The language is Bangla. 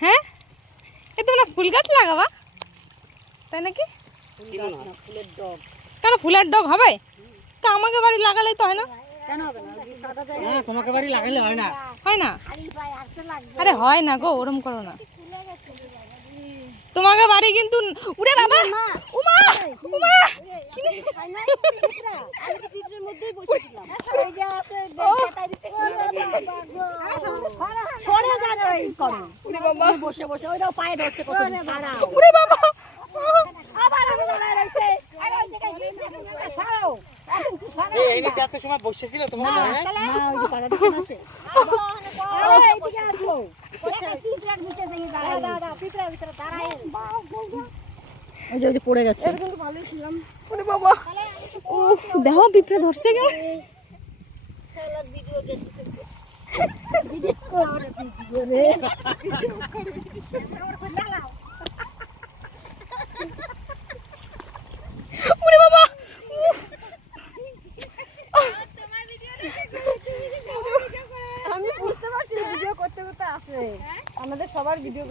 হ্যাঁ এ তোমরা ফুল গাছ লাগাবা তাই নাকি? কেন ফুলের ডগ হবে? আমাকে বাড়ি লাগালেই তো হয় না? তোমাকে বাড়ি লাগালে হয় না? হয় না? আরে হয় না গো, ওরম করো না। তোমাকে বাড়ি কিন্তু উড়ে বাবা উমা উমা বসে বসে ওইটাও পায়ে ধরছে কত ছাড়া উড়ে বাবা এত সময় বসেছিল তোমার পড়ে গেছে দেখো পিঁপড়ে ধরছে গে উড়ে বাবা আমি বুঝতে পারছি ভিডিও করতে করতে আসে আমাদের সবার ভিডিও